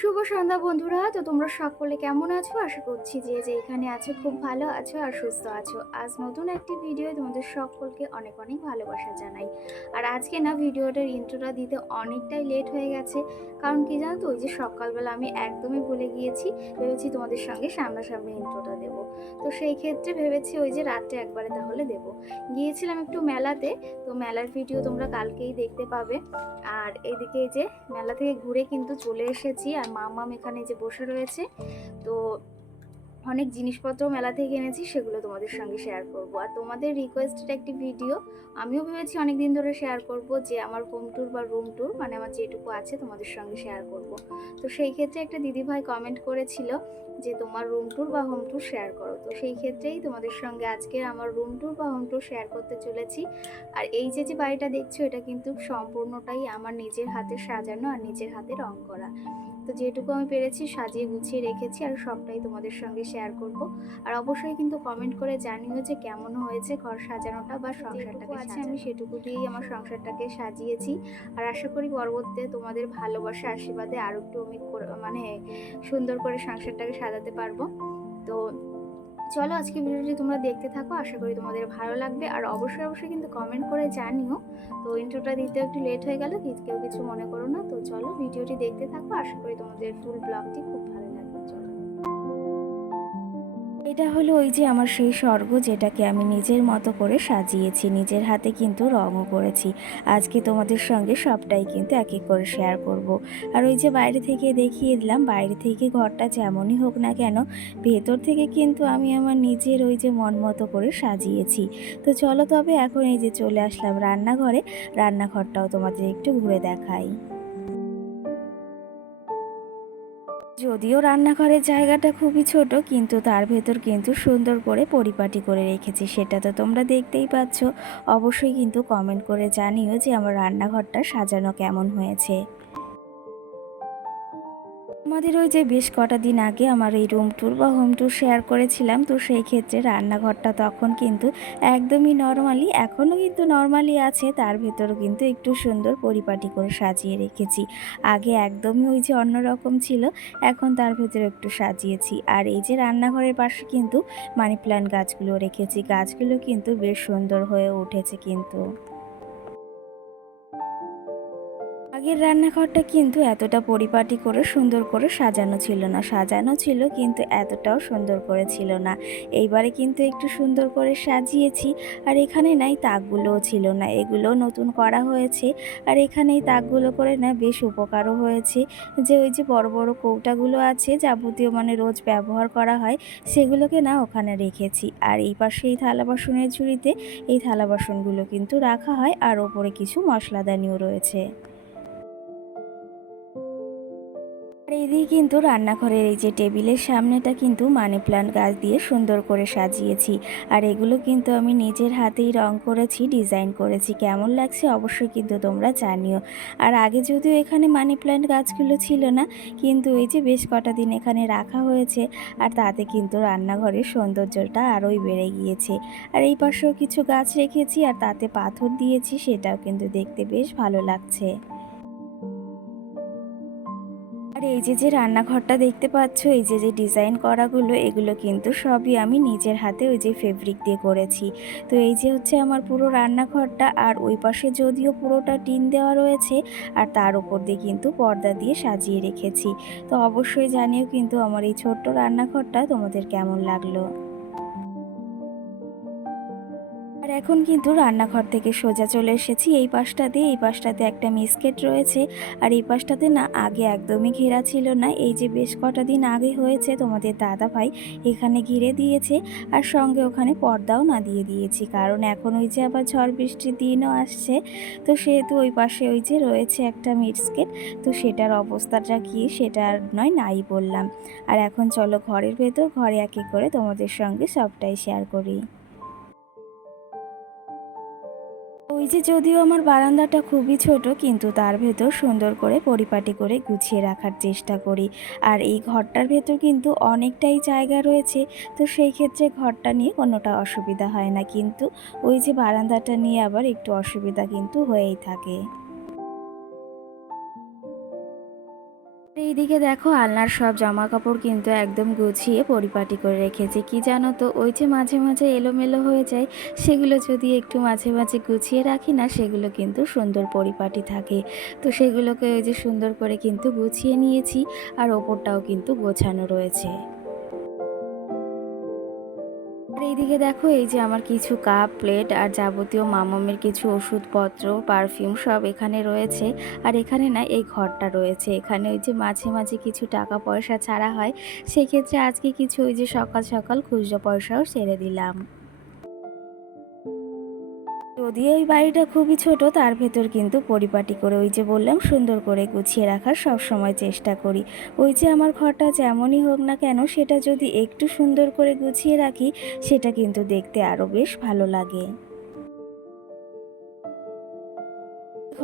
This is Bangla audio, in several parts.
শুভ সন্ধ্যা বন্ধুরা। তো তোমরা সকলে কেমন আছো? আশা করছি যে যেখানে আছো খুব ভালো আছো আর সুস্থ আছো। আজ নতুন একটি ভিডিও তোমাদের সকলকে অনেক অনেক ভালোবাসা জানাই। আর আজকে না ভিডিওটার ইন্ট্রোটা দিতে অনেকটাই লেট হয়ে গেছে। কারণ কি জানো তো, ওই যে সকালবেলা আমি একদমই ভুলে গিয়েছি। ভেবেছি তোমাদের সঙ্গে সামনাসামনি ইন্ট্রোটা দেবো। তো সেই ক্ষেত্রে ভেবেছি ওই যে রাত্রে একবারে তাহলে দেবো। গিয়েছিলাম একটু মেলাতে। তো মেলার ভিডিও তোমরা কালকেই দেখতে পাবে। আর এদিকে এই যে মেলা থেকে ঘুরে কিন্তু চলে এসেছি, আর মাম্মাম এখানে যে বসে রয়েছে। তো অনেক জিনিসপত্র মেলা থেকে এনেছি, সেগুলো তোমাদের সঙ্গে শেয়ার করব। আর তোমাদের রিকোয়েস্টেড একটি ভিডিও আমিও ভেবেছি অনেক দিন ধরে শেয়ার করব, যে আমার হোম ট্যুর বা রুম ট্যুর, মানে আমার যেটুকু আছে তোমাদের সঙ্গে শেয়ার করব। তো সেই ক্ষেত্রে একটা দিদিভাই কমেন্ট করেছিল যে তোমার রুম ট্যুর বা হোম ট্যুর শেয়ার করো। তো সেই ক্ষেত্রেই তোমাদের সঙ্গে আজকে আমার রুম ট্যুর বা হোম ট্যুর শেয়ার করতে চলেছি। আর এই যে যে বাড়িটা দেখছো, এটা কিন্তু সম্পূর্ণটাই আমার নিজের হাতে সাজানো আর নিজের হাতে রং করা। তো যেটুকু আমি পেরেছি সাজিয়ে গুছিয়ে রেখেছি, আর সবটাই তোমাদের সঙ্গে শেয়ার করব। আর অবশ্যই কিন্তু কমেন্ট করে জানিও যে কেমন হয়েছে ঘর সাজানোটা বা সংসারটাকে আছে, আমি সেটুকু দিয়েই আমার সংসারটাকে সাজিয়েছি। আর আশা করি পরবর্তীতে তোমাদের ভালোবাসা আশীর্বাদে আরও একটু আমি মানে সুন্দর করে সংসারটাকে সাজাতে পারবো। তো চলো আজকে ভিডিওটি তোমরা দেখতে থাকো, আশা করি তোমাদের ভালো লাগবে। আর অবশ্যই অবশ্যই কিন্তু কমেন্ট করে জানিও। তো ইন্ট্রোটা দিতে একটু লেট হয়ে গেল, কেউ কিছু মনে করো না। তো চলো ভিডিওটি দেখতে থাকো, আশা করি তোমাদের ফুল ব্লগটি খুব ভালো লাগবে। চলো। এটা হলো ওই যে আমার সেই স্বর্গ, যেটাকে আমি নিজের মতো করে সাজিয়েছি, নিজের হাতে কিন্তু রঙও করেছি। আজকে তোমাদের সঙ্গে সবটাই কিন্তু এক এক করে শেয়ার করব। আর ওই যে বাইরে থেকে দেখিয়ে দিলাম, বাইরে থেকে ঘরটা যেমনই হোক না কেন, ভেতর থেকে কিন্তু আমি আমার নিজের ওই যে মন মতো করে সাজিয়েছি। তো চলো তবে এখন এই যে চলে আসলাম রান্নাঘরে। রান্নাঘরটাও তোমাদের একটু ঘুরে দেখাই। যদিও রান্নাঘরের জায়গাটা খুবই ছোট, কিন্তু তার ভেতর কিন্তু সুন্দর করে পরিপাটি করে রেখেছি, সেটা তো তোমরা দেখতেই পাচ্ছ। অবশ্যই কিন্তু কমেন্ট করে জানিও যে আমার রান্নাঘরটা সাজানো কেমন হয়েছে। আমাদের ওই যে বেশ কটা দিন আগে আমার এই রুম ট্যুর বা হোম ট্যুর শেয়ার করেছিলাম, তো সেই ক্ষেত্রে রান্নাঘরটা তখন কিন্তু একদমই নর্মালি, এখনও কিন্তু নর্মালি আছে, তার ভেতরও কিন্তু একটু সুন্দর পরিপাটি করে সাজিয়ে রেখেছি। আগে একদমই ওই যে অন্যরকম ছিল, এখন তার ভেতরে একটু সাজিয়েছি। আর এই যে রান্নাঘরের পাশে কিন্তু মানি প্ল্যান্ট গাছগুলো রেখেছি, গাছগুলো কিন্তু বেশ সুন্দর হয়ে উঠেছে কিন্তু। আগের রান্নাঘরটা কিন্তু এতটা পরিপাটি করে সুন্দর করে সাজানো ছিল না, সাজানো ছিল কিন্তু এতটাও সুন্দর করে ছিল না। এইবারে কিন্তু একটু সুন্দর করে সাজিয়েছি। আর এখানে নাই তাকগুলোও ছিল না, এগুলোও নতুন করা হয়েছে। আর এখানে এই তাকগুলো করে না বেশ উপকারও হয়েছে, যে ওই যে বড় বড় কৌটাগুলো আছে যাবতীয়, মানে রোজ ব্যবহার করা হয়, সেগুলোকে না ওখানে রেখেছি। আর এই পাশে এই থালা বাসনের ঝুড়িতে এই থালা বাসনগুলো কিন্তু রাখা হয়, আর ওপরে কিছু মশলাদানিও রয়েছে। আর এদিকে কিন্তু রান্নাঘরের এই যে টেবিলের সামনেটা কিন্তু মানি প্ল্যান্ট গাছ দিয়ে সুন্দর করে সাজিয়েছি। আর এগুলো কিন্তু আমি নিজের হাতেই রং করেছি, ডিজাইন করেছি। কেমন লাগছে অবশ্যই কিন্তু তোমরা জানিও। আর আগে যদিও এখানে মানি প্ল্যান্ট গাছগুলো ছিল না, কিন্তু এই যে বেশ কটা দিন এখানে রাখা হয়েছে, আর তাতে কিন্তু রান্নাঘরের সৌন্দর্যটা আরোই বেড়ে গিয়েছে। আর এই পাশেও কিছু গাছ রেখেছি, আর তাতে পাথর দিয়েছি, সেটাও কিন্তু দেখতে বেশ ভালো লাগছে। আর এই যে যে রান্নাঘরটা দেখতে পাচ্ছ, এই যে যে ডিজাইন করাগুলো, এগুলো কিন্তু সবই আমি নিজের হাতে ওই যে ফেব্রিক দিয়ে করেছি। তো এই যে হচ্ছে আমার পুরো রান্নাঘরটা, আর ওই পাশে যদিও পুরোটা টিন দেওয়া রয়েছে, আর তার উপর দিয়ে কিন্তু পর্দা দিয়ে সাজিয়ে রেখেছি। তো অবশ্যই জানিও কিন্তু আমার এই ছোট্ট রান্নাঘরটা তোমাদের কেমন লাগলো। আর এখন কিন্তু রান্নাঘর থেকে সোজা চলে এসেছি এই পাশটাতে। এই পাশটাতে একটা মিসকেট রয়েছে। আর এই পাশটাতে না আগে একদমই ঘেরা ছিল না, এই যে বেশ কটা দিন আগে হয়েছে তোমাদের দাদা ভাই এখানে ঘিরে দিয়েছে। আর সঙ্গে ওখানে পর্দাও না দিয়ে দিয়েছি, কারণ এখন ওই যে আবার ঝড় বৃষ্টির দিনও আসছে। তো সেহেতু ওই পাশে ওই যে রয়েছে একটা মিসকেট, তো সেটার অবস্থাটা কি সেটা আর নয় নাই বললাম। আর এখন চলো ঘরের ভেতর, ঘরে এক এক করে তোমাদের সঙ্গে সবটাই শেয়ার করি। ওই যে যদিও আমার বারান্দাটা খুবই ছোট, কিন্তু তার ভেতর সুন্দর করে পরিপাটি করে গুছিয়ে রাখার চেষ্টা করি। আর এই ঘরটার ভেতর কিন্তু অনেকটাই জায়গা রয়েছে, তো সেই ক্ষেত্রে ঘরটা নিয়ে কোনোটা অসুবিধা হয় না, কিন্তু ওই যে বারান্দাটা নিয়ে আবার একটু অসুবিধা কিন্তু হয়েই থাকে। এইদিকে দেখো আলনার সব জামা কাপড় কিন্তু একদম গুছিয়ে পরিপাটি করে রেখেছি। কি জানো তো, ওই যে মাঝে মাঝে এলোমেলো হয়ে যায়, সেগুলো যদি একটু মাঝে মাঝে গুছিয়ে রাখি না, সেগুলো কিন্তু সুন্দর পরিপাটি থাকে। তো সেগুলোকে ওই যে সুন্দর করে কিন্তু গুছিয়ে নিয়েছি, আর ওপরটাও কিন্তু গোছানো রয়েছে। আর এইদিকে দেখো এই যে আমার কিছু কাপ প্লেট আর যাবতীয় মামামের কিছু ওষুধপত্র পারফিউম সব এখানে রয়েছে। আর এখানে না এই ঘরটা রয়েছে, এখানে ওই যে মাঝে মাঝে কিছু টাকা পয়সা ছাড়া হয়, সেক্ষেত্রে আজকে কিছু ওই যে সকাল সকাল খুচরো পয়সাও ছেড়ে দিলাম। যদিও ওই বাড়িটা খুবই ছোট, তার ভেতর কিন্তু পরিপাটি করে ওই যে বললাম সুন্দর করে গুছিয়ে রাখার সব সময় চেষ্টা করি। ওই যে আমার ঘরটা যেমনই হোক না কেন, সেটা যদি একটু সুন্দর করে গুছিয়ে রাখি, সেটা কিন্তু দেখতে আরও বেশ ভালো লাগে।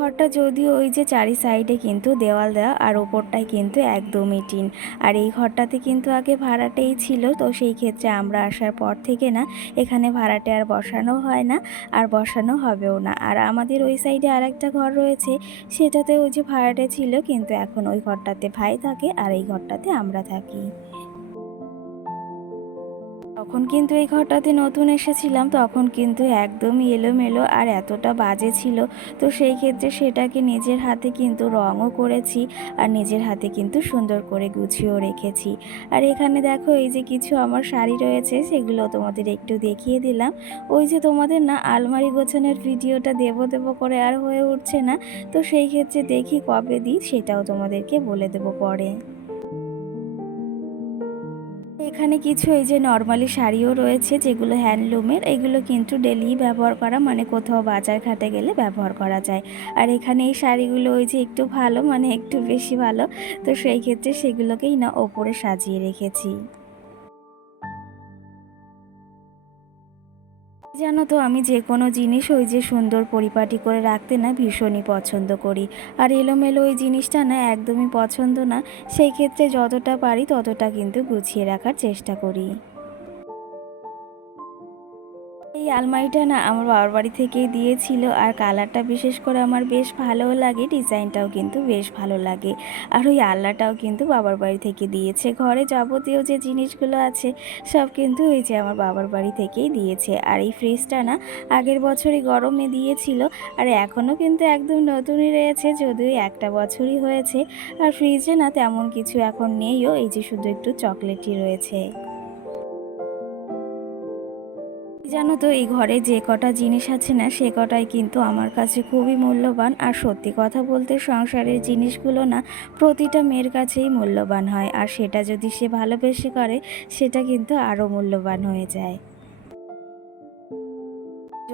ঘরটা যদিও ওই যে চারি সাইডে কিন্তু দেওয়াল দেওয়া, আর ওপরটাই কিন্তু একদমই টিন। আর এই ঘরটাতে কিন্তু আগে ভাড়াটেই ছিল, তো সেই ক্ষেত্রে আমরা আসার পর থেকে না এখানে ভাড়াটে আর বসানো হয় না, আর বসানো হবেও না। আর আমাদের ওই সাইডে আরেকটা ঘর রয়েছে, সেটাতে ওই যে ভাড়াটে ছিল, কিন্তু এখন ওই ঘরটাতে ভাই থাকে আর এই ঘরটাতে আমরা থাকি। তখন কিন্তু এই ঘরটাতে নতুন এসেছিলাম, তখন কিন্তু একদমই এলোমেলো আর এতটা বাজে ছিল। তো সেই ক্ষেত্রে সেটাকে নিজের হাতে কিন্তু রঙও করেছি, আর নিজের হাতে কিন্তু সুন্দর করে গুছিয়েও রেখেছি। আর এখানে দেখো এই যে কিছু আমার শাড়ি রয়েছে, সেগুলো তোমাদের একটু দেখিয়ে দিলাম। ওই যে তোমাদের না আলমারি গোছানোর ভিডিওটা দেবো করে আর হয়ে উঠছে না, তো সেই ক্ষেত্রে দেখি কবে দিই, সেটাও তোমাদেরকে বলে দেবো পরে। এখানে কিছু এই যে নরমালি শাড়িও রয়েছে, যেগুলো হ্যান্ডলুমের, এগুলো কিন্তু ডেলি ব্যবহার করা, মানে কোথাও বাজার ঘাটে গেলে ব্যবহার করা যায়। আর এখানে এই শাড়িগুলো ওই যে একটু ভালো, মানে একটু বেশি ভালো, তো সেই ক্ষেত্রে সেগুলোকেই না ওপরে সাজিয়ে রেখেছি। জানো তো, আমি যে কোনো জিনিস ওই যে সুন্দর পরিপাটি করে রাখতে না ভীষণই পছন্দ করি। আর এলোমেলো ওই জিনিসটা না একদমই পছন্দ না, সেই ক্ষেত্রে যতটা পারি ততটা কিন্তু গুছিয়ে রাখার চেষ্টা করি। এই আলমারিটা না আমার বাবার বাড়ি থেকেই দিয়েছিল, আর কালারটা বিশেষ করে আমার বেশ ভালোও লাগে, ডিজাইনটাও কিন্তু বেশ ভালো লাগে। আর ওই আলনাটাও কিন্তু বাবার বাড়ি থেকে দিয়েছে। ঘরে যাবতীয় যে জিনিসগুলো আছে সব কিন্তু এই যে আমার বাবার বাড়ি থেকেই দিয়েছে। আর এই ফ্রিজটা না আগের বছরই গরমে দিয়েছিল, আর এখনও কিন্তু একদম নতুনই রয়েছে, যদিও একটা বছরই হয়েছে। আর ফ্রিজে না তেমন কিছু এখন নেইও, এই যে শুধু একটু চকলেটই রয়েছে। জানো তো, এই ঘরে যে কটা জিনিস আছে না, সে কটাই কিন্তু আমার কাছে খুবই মূল্যবান। আর সত্যি কথা বলতে সংসারের জিনিসগুলো না প্রতিটা মেয়ের কাছেই মূল্যবান হয়, আর সেটা যদি সে ভালোবেসে করে, সেটা কিন্তু আরও মূল্যবান হয়ে যায়।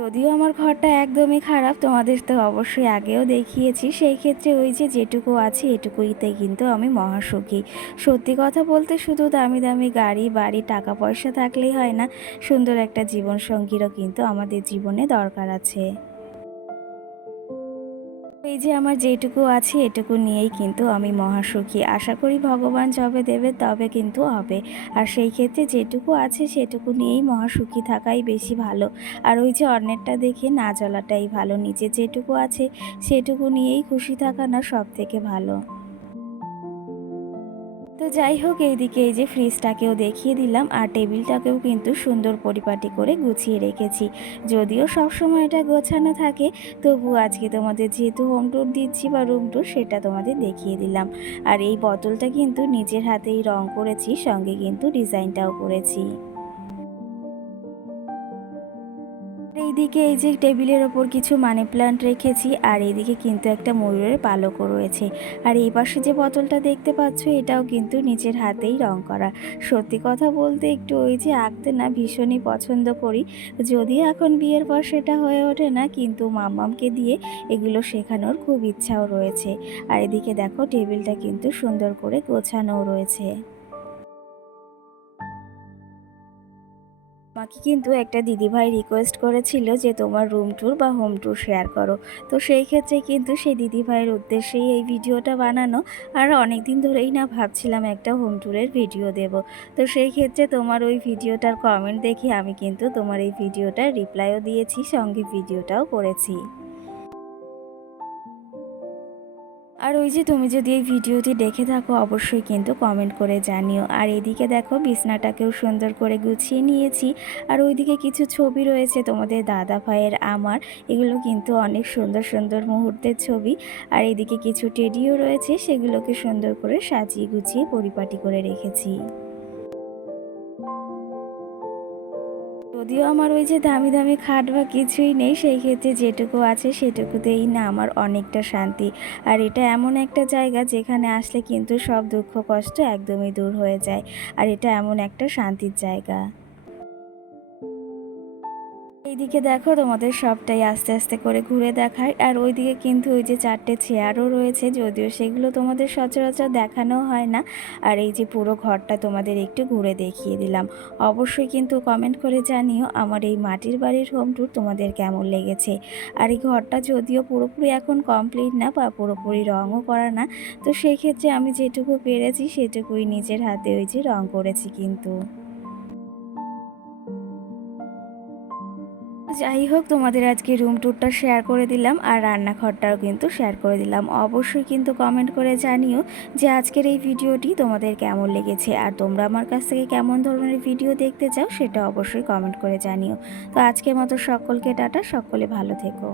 যদিও আমার ঘরটা একদমই খারাপ, তোমাদের তো অবশ্যই আগেও দেখিয়েছি, সেই ক্ষেত্রে ওই যে যেটুকু আছে এটুকুইতে কিন্তু আমি মহাসুখী। সত্যি কথা বলতে শুধু দামি দামি গাড়ি বাড়ি টাকা পয়সা থাকলেই হয় না, সুন্দর একটা জীবনসঙ্গীরও কিন্তু আমাদের জীবনে দরকার আছে। এই যে আমার যেটুকু আছে এটুকু নিয়েই কিন্তু আমি মহাসুখী। আশা করি ভগবান যবে দেবে তবে কিন্তু হবে। আর সেই ক্ষেত্রে যেটুকু আছে সেটুকু নিয়েই মহাসুখী থাকাই বেশি ভালো। আর ওই যে অন্যেরটা দেখে না চলাটাই ভালো। নিজে যেটুকু আছে সেটুকু নিয়েই খুশি থাকা না সবথেকে ভালো। তো যাই হোক, এইদিকে এই যে ফ্রিজটাকেও দেখিয়ে দিলাম, আর টেবিলটাকেও কিন্তু সুন্দর পরিপাটি করে গুছিয়ে রেখেছি। যদিও সবসময় এটা গোছানো থাকে, তবু আজকে তোমাদের যেহেতু হোম ট্যুর দিচ্ছি বা রুম ট্যুর, সেটা তোমাদের দেখিয়ে দিলাম। আর এই বোতলটা কিন্তু নিজের হাতেই রং করেছি, সঙ্গে কিন্তু ডিজাইনটাও করেছি। এইদিকে এই যে টেবিলের ওপর কিছু মানি প্ল্যান্ট রেখেছি, আর এইদিকে কিন্তু একটা ময়ূরের পালকও রয়েছে। আর এই পাশে যে বোতলটা দেখতে পাচ্ছ, এটাও কিন্তু নিজের হাতেই রং করা। সত্যি কথা বলতে একটু ওই যে আঁকতে না ভীষণই পছন্দ করি, যদিও এখন বিয়ের পর সেটা হয়ে ওঠে না, কিন্তু মাম্মামকে দিয়ে এগুলো শেখানোর খুব ইচ্ছাও রয়েছে। আর এদিকে দেখো টেবিলটা কিন্তু সুন্দর করে গোছানোও রয়েছে। আমাকে কিন্তু একটা দিদিভাই রিকোয়েস্ট করেছিল যে তোমার রুম ট্যুর বা হোম ট্যুর শেয়ার করো। তো সেই ক্ষেত্রে কিন্তু সেই দিদিভাইয়ের উদ্দেশ্যেই এই ভিডিওটা বানানো। আর অনেক দিন ধরেই না ভাবছিলাম একটা হোম ট্যুরের ভিডিও দেব। তো সেই ক্ষেত্রে তোমার ওই ভিডিওটার কমেন্ট দেখে আমি কিন্তু তোমার এই ভিডিওটার রিপ্লাইও দিয়েছি, সঙ্গে ভিডিওটাও করেছি। আর ওই যে তুমি যদি এই ভিডিওটি দেখে থাকো অবশ্যই কিন্তু কমেন্ট করে জানিও। আর এদিকে দেখো বিছনাটাকেও সুন্দর করে গুছিয়ে নিয়েছি। আর ওইদিকে কিছু ছবি রয়েছে তোমাদের দাদা ভাইয়ের আমার, এগুলো কিন্তু অনেক সুন্দর সুন্দর মুহূর্তের ছবি। আর এদিকে কিছু টেডিও রয়েছে, সেগুলোকে সুন্দর করে সাজিয়ে গুছিয়ে পরিপাটি করে রেখেছি। যদিও আমার ওই যে দামি দামি খাট বা কিছুই নেই, সেই ক্ষেত্রে যেটুকু আছে সেটুকুতেই না আমার অনেকটা শান্তি। আর এটা এমন একটা জায়গা যেখানে আসলে কিন্তু সব দুঃখ কষ্ট একদমই দূর হয়ে যায়। আর এটা এমন একটা শান্তির জায়গা। এইদিকে দেখো তোমাদের সবটাই আস্তে আস্তে করে ঘুরে দেখায়। আর ওইদিকে কিন্তু ওই যে 4টে চেয়ারও রয়েছে, যদিও সেগুলো তোমাদের সচরাচর দেখানো হয় না। আর এই যে পুরো ঘরটা তোমাদের একটু ঘুরে দেখিয়ে দিলাম। অবশ্যই কিন্তু কমেন্ট করে জানিও আমার এই মাটির বাড়ির হোম ট্যুর তোমাদের কেমন লেগেছে। আর এই ঘরটা যদিও পুরোপুরি এখন কমপ্লিট না বা পুরোপুরি রঙও করা না, তো সেই ক্ষেত্রে আমি যেটুকু পেরেছি সেটুকুই নিজের হাতে ওই যে রং করেছি কিন্তু। যাই হোক, তোমাদের আজকে রুম ট্যুরটা শেয়ার করে দিলাম আর রান্নাঘরটাও কিন্তু শেয়ার করে দিলাম। অবশ্যই কিন্তু কমেন্ট করে জানিও যে আজকের এই ভিডিওটি তোমাদের কেমন লেগেছে, আর তোমরা আমার কাছ থেকে কেমন ধরনের ভিডিও দেখতে চাও সেটা অবশ্যই কমেন্ট করে জানিও। তো আজকের মতো সকলকে টাটা, সকলে ভালো থেকো।